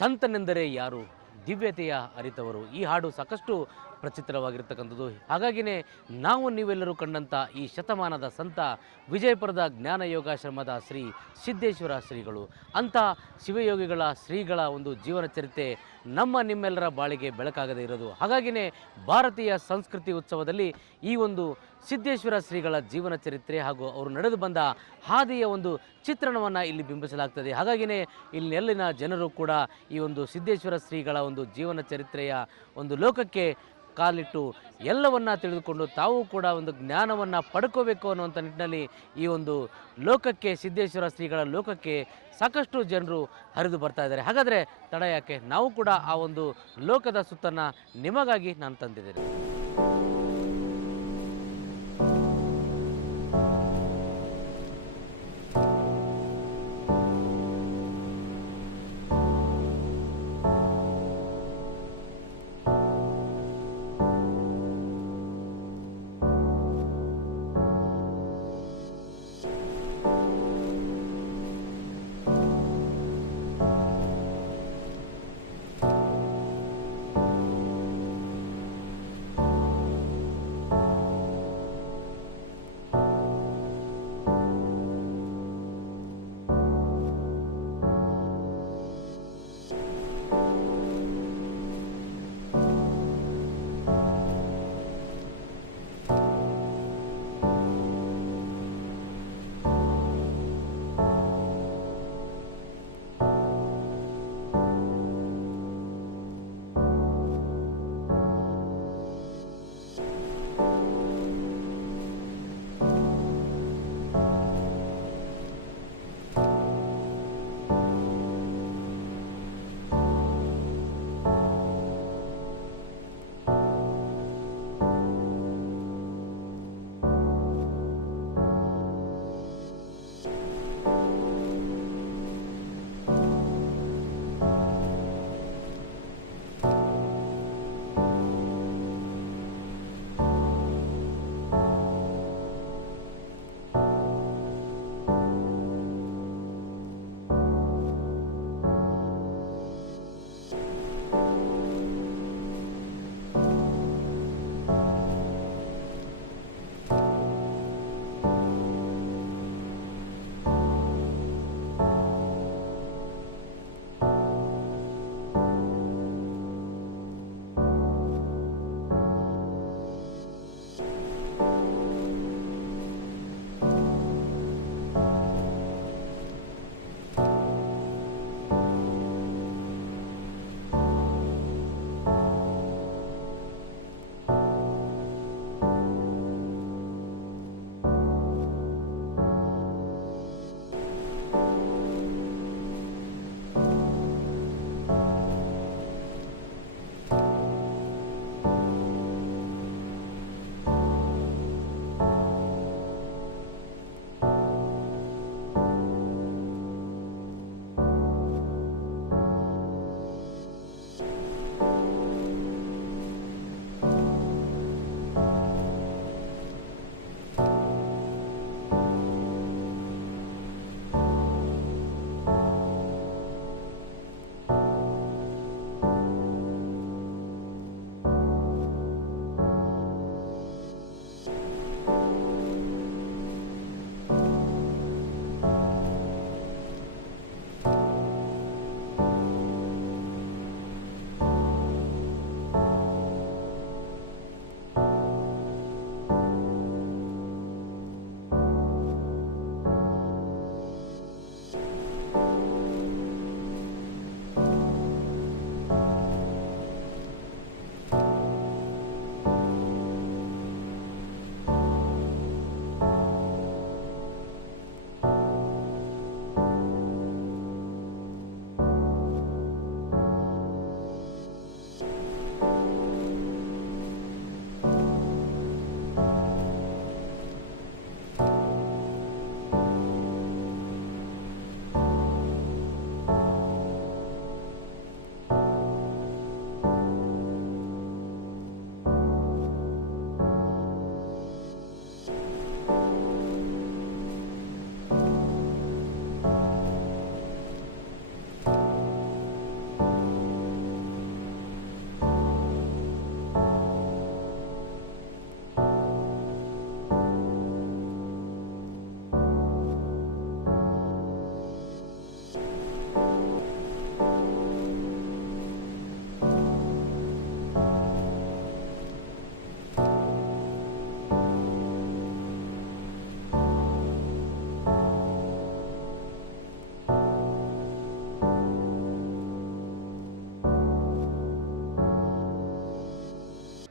ಸಂತನೆಂದರೆ ಯಾರು? ದಿವ್ಯತೆಯ ಅರಿತವರು. ಈ ಹಾಡು ಸಾಕಷ್ಟು ಪ್ರಚಿತ್ರವಾಗಿರ್ತಕ್ಕಂಥದ್ದು. ಹಾಗಾಗಿಯೇ ನಾವು ನೀವೆಲ್ಲರೂ ಕಂಡಂಥ ಈ ಶತಮಾನದ ಸಂತ ವಿಜಯಪುರದ ಜ್ಞಾನ ಯೋಗಾಶ್ರಮದ ಶ್ರೀ ಸಿದ್ದೇಶ್ವರ ಶ್ರೀಗಳು. ಅಂಥ ಶಿವಯೋಗಿಗಳ ಶ್ರೀಗಳ ಒಂದು ಜೀವನ ಚರಿತ್ರೆ ನಮ್ಮ ನಿಮ್ಮೆಲ್ಲರ ಬಾಳಿಗೆ ಬೆಳಕಾಗದೇ ಇರೋದು. ಹಾಗಾಗಿಯೇ ಭಾರತೀಯ ಸಂಸ್ಕೃತಿ ಉತ್ಸವದಲ್ಲಿ ಈ ಒಂದು ಸಿದ್ದೇಶ್ವರ ಶ್ರೀಗಳ ಜೀವನ ಚರಿತ್ರೆ ಹಾಗೂ ಅವರು ನಡೆದು ಬಂದ ಹಾದಿಯ ಒಂದು ಚಿತ್ರಣವನ್ನು ಇಲ್ಲಿ ಬಿಂಬಿಸಲಾಗ್ತದೆ. ಹಾಗಾಗಿಯೇ ಇಲ್ಲೆಲ್ಲಿನ ಜನರು ಕೂಡ ಈ ಒಂದು ಸಿದ್ದೇಶ್ವರ ಶ್ರೀಗಳ ಒಂದು ಜೀವನ ಚರಿತ್ರೆಯ ಒಂದು ಲೋಕಕ್ಕೆ ಕಾಲಿಟ್ಟು ಎಲ್ಲವನ್ನ ತಿಳಿದುಕೊಂಡು ತಾವು ಕೂಡ ಒಂದು ಜ್ಞಾನವನ್ನು ಪಡ್ಕೋಬೇಕು ಅನ್ನುವಂಥ ನಿಟ್ಟಿನಲ್ಲಿ ಈ ಒಂದು ಲೋಕಕ್ಕೆ, ಸಿದ್ದೇಶ್ವರ ಶ್ರೀಗಳ ಲೋಕಕ್ಕೆ ಸಾಕಷ್ಟು ಜನರು ಹರಿದು ಬರ್ತಾ ಇದ್ದಾರೆ. ಹಾಗಾದರೆ ತಡ ಯಾಕೆ, ನಾವು ಕೂಡ ಆ ಒಂದು ಲೋಕದ ಸುತ್ತನ್ನು ನಿಮಗಾಗಿ ನಾನು ತಂದಿದ್ದೇನೆ.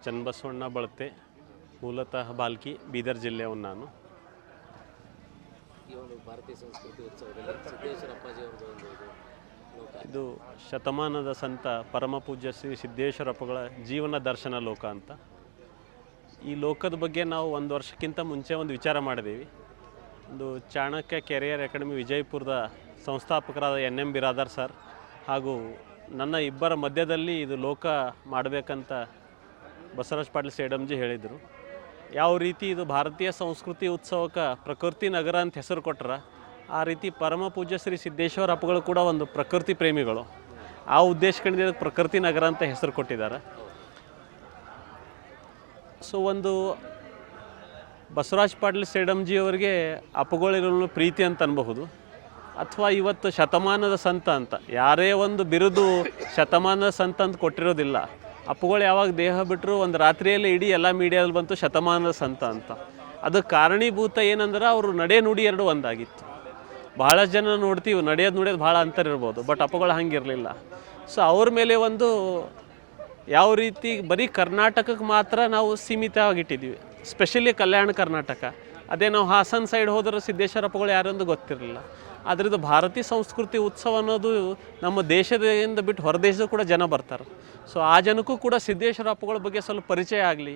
ಚನ್ನಬಸವಣ್ಣ ಬಳತೆ, ಮೂಲತಃ ಬಾಲ್ಕಿ, ಬೀದರ್ ಜಿಲ್ಲೆಯವನು ನಾನು. ಈ ಒಂದು ಭಾರತೀಯ ಸಂಸ್ಕೃತಿ ಉತ್ಸವದಲ್ಲಿ ಸಿದ್ದೇಶ್ವರ ಅಪ್ಪಾಜಿ ಅವ್ರದ್ದು ಒಂದು ಇದು ಶತಮಾನದ ಸಂತ ಪರಮ ಪೂಜ್ಯ ಶ್ರೀ ಸಿದ್ದೇಶ್ವರಪ್ಪಗಳ ಜೀವನ ದರ್ಶನ ಲೋಕ ಅಂತ. ಈ ಲೋಕದ ಬಗ್ಗೆ ನಾವು ಒಂದು ವರ್ಷಕ್ಕಿಂತ ಮುಂಚೆ ಒಂದು ವಿಚಾರ ಮಾಡಿದ್ದೀವಿ. ಒಂದು ಚಾಣಕ್ಯ ಕೆರಿಯರ್ ಅಕಾಡೆಮಿ ವಿಜಯಪುರದ ಸಂಸ್ಥಾಪಕರಾದ NM ಬಿರಾದಾರ್ ಸರ್ ಹಾಗೂ ನನ್ನ ಇಬ್ಬರ ಮಧ್ಯದಲ್ಲಿ ಇದು ಲೋಕ ಮಾಡಬೇಕಂತ ಬಸವರಾಜ್ ಪಾಟೀಲ್ ಸೇಡಂಜಿ ಹೇಳಿದರು. ಯಾವ ರೀತಿ ಇದು ಭಾರತೀಯ ಸಂಸ್ಕೃತಿ ಉತ್ಸವಕ್ಕೆ ಪ್ರಕೃತಿ ನಗರ ಅಂತ ಹೆಸರು ಕೊಟ್ಟರೆ, ಆ ರೀತಿ ಪರಮ ಪೂಜ್ಯ ಶ್ರೀ ಸಿದ್ದೇಶ್ವರ ಅಪ್ಪಗಳು ಕೂಡ ಒಂದು ಪ್ರಕೃತಿ ಪ್ರೇಮಿಗಳು. ಆ ಉದ್ದೇಶಗಳಿಂದ ಪ್ರಕೃತಿ ನಗರ ಅಂತ ಹೆಸರು ಕೊಟ್ಟಿದ್ದಾರೆ. ಸೊ ಒಂದು ಬಸವರಾಜ್ ಪಾಟೀಲ್ ಸೇಡಂಜಿ ಅವರಿಗೆ ಅಪ್ಪಗಳಿರೋ ಪ್ರೀತಿ ಅಂತ ಅನ್ಬಹುದು, ಅಥವಾ ಇವತ್ತು ಶತಮಾನದ ಸಂತ ಅಂತ ಯಾರೇ ಒಂದು ಬಿರುದು ಶತಮಾನದ ಸಂತ ಅಂತ ಕೊಟ್ಟಿರೋದಿಲ್ಲ. ಅಪ್ಪುಗಳು ಯಾವಾಗ ದೇಹ ಬಿಟ್ಟರು ಒಂದು ರಾತ್ರಿಯಲ್ಲಿ ಇಡೀ ಎಲ್ಲ ಮೀಡಿಯಾದಲ್ಲಿ ಬಂತು ಶತಮಾನದ ಸಂತ ಅಂತ. ಅದಕ್ಕೆ ಕಾರಣೀಭೂತ ಏನಂದ್ರೆ ಅವರು ನಡೆ ನುಡಿ ಎರಡು ಒಂದಾಗಿತ್ತು. ಭಾಳಷ್ಟು ಜನ ನೋಡ್ತೀವಿ ನಡೆಯೋದು ಭಾಳ ಅಂತರ ಇರ್ಬೋದು, ಬಟ್ ಅಪ್ಪಗಳು ಹಂಗಿರಲಿಲ್ಲ. ಸೊ ಅವ್ರ ಮೇಲೆ ಒಂದು ಯಾವ ರೀತಿ ಬರೀ ಕರ್ನಾಟಕಕ್ಕೆ ಮಾತ್ರ ನಾವು ಸೀಮಿತವಾಗಿಟ್ಟಿದ್ದೀವಿ, ಸ್ಪೆಷಲಿ ಕಲ್ಯಾಣ ಕರ್ನಾಟಕ. ಅದೇ ನಾವು ಹಾಸನ ಸೈಡ್ ಹೋದ್ರೆ ಸಿದ್ದೇಶ್ವರ ಅಪ್ಪಗಳು ಯಾರೊಂದು ಗೊತ್ತಿರಲಿಲ್ಲ. ಅದರದ್ದು ಭಾರತೀಯ ಸಂಸ್ಕೃತಿ ಉತ್ಸವ ಅನ್ನೋದು ನಮ್ಮ ದೇಶದಿಂದ ಬಿಟ್ಟು ಹೊರದೇಶದ ಕೂಡ ಜನ ಬರ್ತಾರೆ. ಸೊ ಆ ಜನಕ್ಕೂ ಕೂಡ ಸಿದ್ದೇಶ್ವರ ಅಪ್ಪಗಳ ಬಗ್ಗೆ ಸ್ವಲ್ಪ ಪರಿಚಯ ಆಗಲಿ,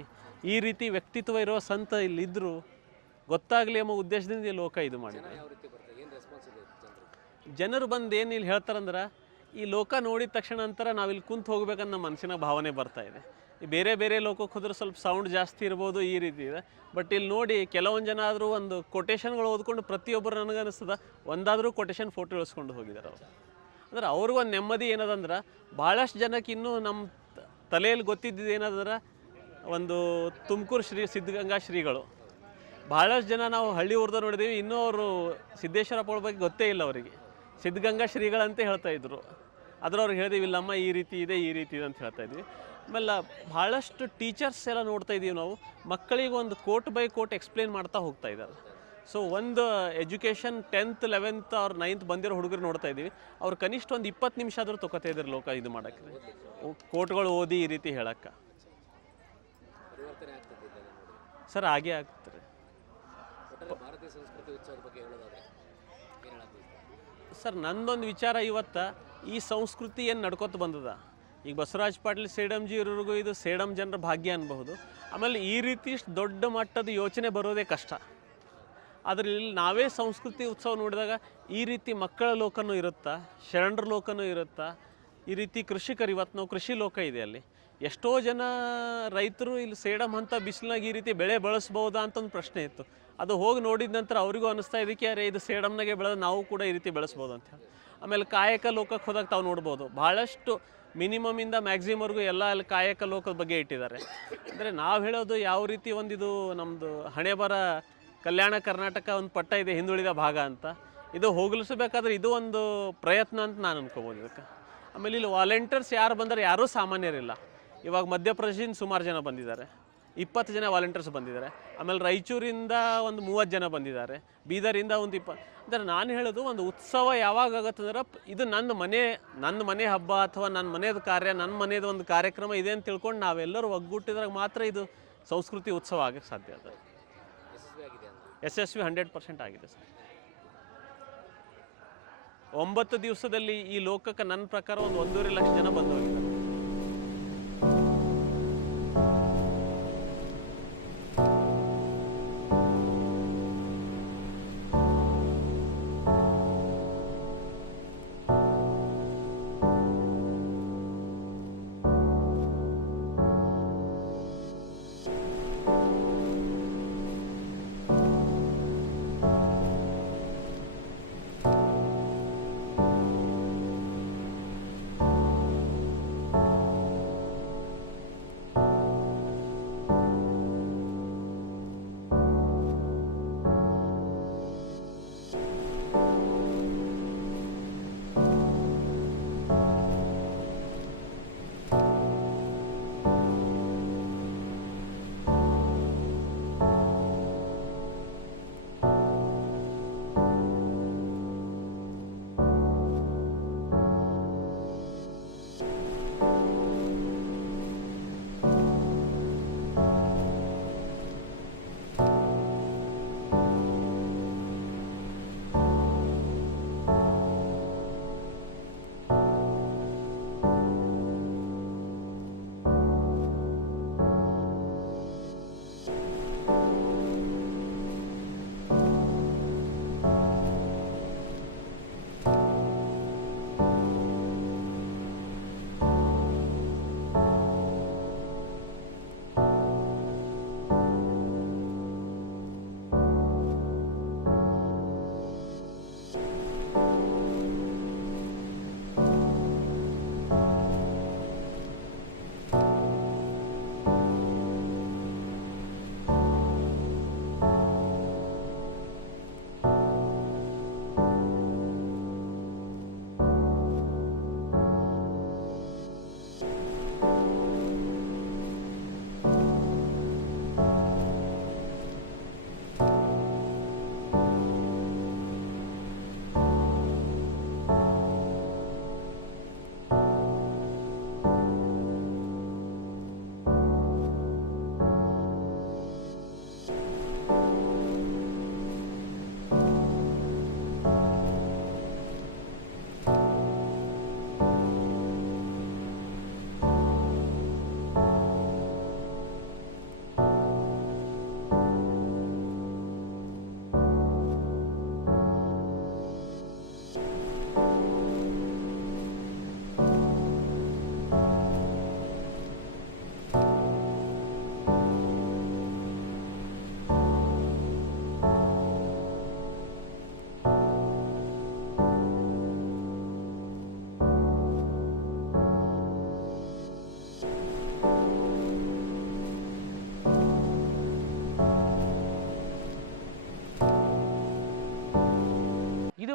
ಈ ರೀತಿ ವ್ಯಕ್ತಿತ್ವ ಇರೋ ಸಂತ ಇಲ್ಲಿದ್ದರು ಗೊತ್ತಾಗಲಿ ಎಂಬ ಉದ್ದೇಶದಿಂದ ಈ ಲೋಕ ಇದು ಮಾಡಿದೆ. ಜನರು ಬಂದು ಏನು ಇಲ್ಲಿ ಹೇಳ್ತಾರಂದ್ರೆ, ಈ ಲೋಕ ನೋಡಿದ ತಕ್ಷಣ ನಂತರ ನಾವಿಲ್ಲಿ ಕುಂತು ಹೋಗ್ಬೇಕಂತ ನಮ್ಮ ಮನಸ್ಸಿನ ಭಾವನೆ ಬರ್ತಾ ಇದೆ. ಈ ಬೇರೆ ಬೇರೆ ಲೋಕಕ್ಕೆ ಹೋದ್ರೆ ಸ್ವಲ್ಪ ಸೌಂಡ್ ಜಾಸ್ತಿ ಇರ್ಬೋದು, ಈ ರೀತಿ ಇದೆ. ಬಟ್ ಇಲ್ಲಿ ನೋಡಿ ಕೆಲವೊಂದು ಜನ ಆದರೂ ಒಂದು ಕೊಟೇಶನ್ಗಳು ಓದ್ಕೊಂಡು ಪ್ರತಿಯೊಬ್ಬರು ನನಗನ್ನಿಸ್ತದ ಒಂದಾದರೂ ಕೊಟೇಶನ್ ಫೋಟೋ ಇಳಿಸ್ಕೊಂಡು ಹೋಗಿದ್ದಾರೆ ಅವರು. ಅಂದ್ರೆ ಅವ್ರಿಗೊಂದು ನೆಮ್ಮದಿ ಏನದಂದ್ರೆ, ಭಾಳಷ್ಟು ಜನಕ್ಕೆ ಇನ್ನೂ ನಮ್ಮ ತಲೆಯಲ್ಲಿ ಗೊತ್ತಿದ್ದಿದ್ದು ಏನಂದ್ರೆ ಒಂದು ತುಮಕೂರು ಸಿದ್ಧಗಂಗಾ ಶ್ರೀಗಳು. ಭಾಳಷ್ಟು ಜನ ನಾವು ಹಳ್ಳಿ ಊರ್ದ ನೋಡಿದ್ದೀವಿ, ಇನ್ನೂ ಅವರು ಸಿದ್ದೇಶ್ವರಪ್ಪಗಳ ಬಗ್ಗೆ ಗೊತ್ತೇ ಇಲ್ಲ ಅವರಿಗೆ. ಸಿದ್ಧಗಂಗಾ ಶ್ರೀಗಳಂತ ಹೇಳ್ತಾ ಇದ್ರು. ಆದ್ರೆ ಅವ್ರಿಗೆ ಹೇಳಿದೀವಿ ಇಲ್ಲಮ್ಮ ಈ ರೀತಿ ಇದೆ ಈ ರೀತಿ ಇದೆ ಅಂತ ಹೇಳ್ತಾ ಇದ್ವಿ. ಆಮೇಲೆ ಭಾಳಷ್ಟು ಟೀಚರ್ಸ್ ಎಲ್ಲ ನೋಡ್ತಾ ಇದ್ದೀವಿ ನಾವು, ಮಕ್ಕಳಿಗೆ ಒಂದು ಕೋಟ್ ಬೈ ಕೋಟ್ ಎಕ್ಸ್ಪ್ಲೇನ್ ಮಾಡ್ತಾ ಹೋಗ್ತಾ ಇದ್ದಾರೆ. ಸೊ ಒಂದು ಎಜುಕೇಷನ್ 10th 11th ಅವ್ರ 9th ಬಂದಿರೋ ಹುಡುಗರು ನೋಡ್ತಾ ಇದ್ದೀವಿ, ಅವ್ರು ಕನಿಷ್ಠ ಒಂದು 20 ನಿಮಿಷ ಆದರೂ ತೊಗೋತಾ ಇದ್ದಾರೆ ಲೋಕ ಇದು ಮಾಡೋಕ್ಕೆ, ಕೋಟ್ಗಳು ಓದಿ ಈ ರೀತಿ ಹೇಳಕ್ಕೆ. ಸರ್ ಹಾಗೇ ಆಗ್ತಾರೆ. ಸರ್ ನಂದೊಂದು ವಿಚಾರ, ಇವತ್ತು ಈ ಸಂಸ್ಕೃತಿ ಏನು ನಡ್ಕೊತ ಬಂದದ, ಈಗ ಬಸವರಾಜ್ ಪಾಟೀಲ್ ಸೇಡಂಜಿ ಇರೋರಿಗೂ ಇದು ಸೇಡಂ ಜನರ ಭಾಗ್ಯ ಅನ್ಬಹುದು. ಆಮೇಲೆ ಈ ರೀತಿ ಇಷ್ಟು ದೊಡ್ಡ ಮಟ್ಟದ ಯೋಚನೆ ಬರೋದೇ ಕಷ್ಟ. ಆದರೆ ಇಲ್ಲಿ ನಾವೇ ಸಂಸ್ಕೃತಿ ಉತ್ಸವ ನೋಡಿದಾಗ ಈ ರೀತಿ ಮಕ್ಕಳ ಲೋಕನೂ ಇರುತ್ತಾ, ಶರಣರ ಲೋಕನೂ ಇರುತ್ತಾ, ಈ ರೀತಿ ಕೃಷಿಕರು, ಇವತ್ತು ನಾವು ಕೃಷಿ ಲೋಕ ಇದೆ ಅಲ್ಲಿ. ಎಷ್ಟೋ ಜನ ರೈತರು ಇಲ್ಲಿ ಸೇಡಂ ಅಂತ ಬಿಸಿಲಾಗ ಈ ರೀತಿ ಬೆಳೆ ಬೆಳೆಸ್ಬೋದಾ ಅಂತ ಒಂದು ಪ್ರಶ್ನೆ ಇತ್ತು. ಅದು ಹೋಗಿ ನೋಡಿದ ನಂತರ ಅವರಿಗೂ ಅನ್ನಿಸ್ತಾ ಇದಕ್ಕೆ, ಅರೆ ಇದು ಸೇಡಂನಾಗೆ ಬೆಳೆದು ನಾವು ಕೂಡ ಈ ರೀತಿ ಬೆಳೆಸ್ಬೋದು ಅಂತ ಹೇಳಿ. ಆಮೇಲೆ ಕಾಯಕ ಲೋಕಕ್ಕೆ ಹೋದಾಗ ತಾವು ನೋಡ್ಬೋದು, ಭಾಳಷ್ಟು ಮಿನಿಮಮಿಂದ ಮ್ಯಾಕ್ಸಿಮಮ್ವರೆಗೂ ಎಲ್ಲ ಅಲ್ಲಿ ಕಾಯಕ ಲೋಕದ ಬಗ್ಗೆ ಇಟ್ಟಿದ್ದಾರೆ. ಅಂದರೆ ನಾವು ಹೇಳೋದು ಯಾವ ರೀತಿ ಒಂದಿದು ನಮ್ಮದು ಹಣೆ ಬರ ಕಲ್ಯಾಣ ಕರ್ನಾಟಕ ಒಂದು ಪಟ್ಟ ಇದೆ ಹಿಂದುಳಿದ ಭಾಗ ಅಂತ, ಇದು ಹೋಗಲಿಸಬೇಕಾದ್ರೆ ಇದು ಒಂದು ಪ್ರಯತ್ನ ಅಂತ ನಾನು ಅನ್ಕೋಬೋದು ಇದಕ್ಕೆ. ಆಮೇಲೆ ಇಲ್ಲಿ ವಾಲಂಟಿಯರ್ಸ್ ಯಾರು ಬಂದರೆ ಯಾರೂ ಸಾಮಾನ್ಯರಿಲ್ಲ. ಇವಾಗ ಮಧ್ಯಪ್ರದೇಶದಿಂದ ಸುಮಾರು ಜನ ಬಂದಿದ್ದಾರೆ, 20 ಜನ ವಾಲಂಟಿಯರ್ಸ್ ಬಂದಿದ್ದಾರೆ. ಆಮೇಲೆ ರಾಯಚೂರಿಂದ ಒಂದು 30 ಜನ ಬಂದಿದ್ದಾರೆ, ಬೀದರಿಂದ ಒಂದು 20. ಅಂದರೆ ನಾನು ಹೇಳೋದು, ಒಂದು ಉತ್ಸವ ಯಾವಾಗ ಆಗುತ್ತಂದ್ರೆ ಇದು ನನ್ನ ಮನೆ ಹಬ್ಬ ಅಥವಾ ನನ್ನ ಮನೆಯದು ಕಾರ್ಯ, ನನ್ನ ಮನೆಯದು ಒಂದು ಕಾರ್ಯಕ್ರಮ ಇದೆ ಅಂತ ತಿಳ್ಕೊಂಡು ನಾವೆಲ್ಲರೂ ಒಗ್ಗೂಟಿದಾಗ ಮಾತ್ರ ಇದು ಸಂಸ್ಕೃತಿ ಉತ್ಸವ ಆಗಕ್ಕೆ ಸಾಧ್ಯ ಅದ. ಯಶಸ್ವಿ 100% ಆಗಿದೆ ಸರ್. 9 ದಿವಸದಲ್ಲಿ ಈ ಲೋಕಕ್ಕೆ ನನ್ನ ಪ್ರಕಾರ ಒಂದು 1.5 ಲಕ್ಷ ಜನ ಬಂದು ಹೋಗಿದ್ದಾರೆ.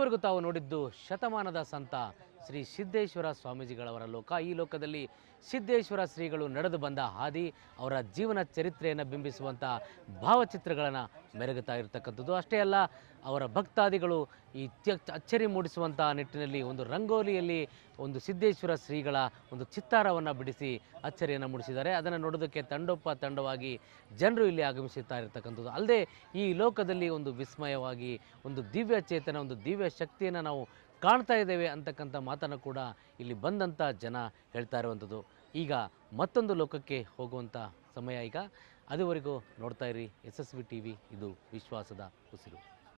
ಇದುವರೆಗೂ ತಾವು ನೋಡಿದ್ದು ಶತಮಾನದ ಸಂತ ಶ್ರೀ ಸಿದ್ದೇಶ್ವರ ಸ್ವಾಮೀಜಿಗಳವರ ಲೋಕ. ಈ ಲೋಕದಲ್ಲಿ ಸಿದ್ದೇಶ್ವರ ಶ್ರೀಗಳು ನಡೆದು ಬಂದ ಹಾದಿ, ಅವರ ಜೀವನ ಚರಿತ್ರೆಯನ್ನು ಬಿಂಬಿಸುವಂಥ ಭಾವಚಿತ್ರಗಳನ್ನು ಮೆರುಗುತ್ತಾ ಇರತಕ್ಕಂಥದ್ದು. ಅಷ್ಟೇ ಅಲ್ಲ, ಅವರ ಭಕ್ತಾದಿಗಳು ಈ ಅಚ್ಚರಿ ಮೂಡಿಸುವಂಥ ನಿಟ್ಟಿನಲ್ಲಿ ಒಂದು ರಂಗೋಲಿಯಲ್ಲಿ ಒಂದು ಸಿದ್ದೇಶ್ವರ ಶ್ರೀಗಳ ಒಂದು ಚಿತ್ತಾರವನ್ನು ಬಿಡಿಸಿ ಅಚ್ಚರಿಯನ್ನು ಮೂಡಿಸಿದ್ದಾರೆ. ಅದನ್ನು ನೋಡೋದಕ್ಕೆ ತಂಡವಾಗಿ ಜನರು ಇಲ್ಲಿ ಆಗಮಿಸುತ್ತಾ ಇರತಕ್ಕಂಥದ್ದು. ಅಲ್ಲದೆ ಈ ಲೋಕದಲ್ಲಿ ಒಂದು ವಿಸ್ಮಯವಾಗಿ ಒಂದು ದಿವ್ಯ ಚೇತನ, ಒಂದು ದಿವ್ಯ ಶಕ್ತಿಯನ್ನು ನಾವು ಕಾಣ್ತಾ ಇದ್ದೇವೆ ಅಂತಕ್ಕಂಥ ಮಾತನ್ನು ಕೂಡ ಇಲ್ಲಿ ಬಂದಂಥ ಜನ ಹೇಳ್ತಾ ಇರುವಂಥದ್ದು. ಈಗ ಮತ್ತೊಂದು ಲೋಕಕ್ಕೆ ಹೋಗುವಂಥ ಸಮಯ ಈಗ. ಅದುವರೆಗೂ ನೋಡ್ತಾ ಇರಿ SSV TV, ಇದು ವಿಶ್ವಾಸದ ಉಸಿರು.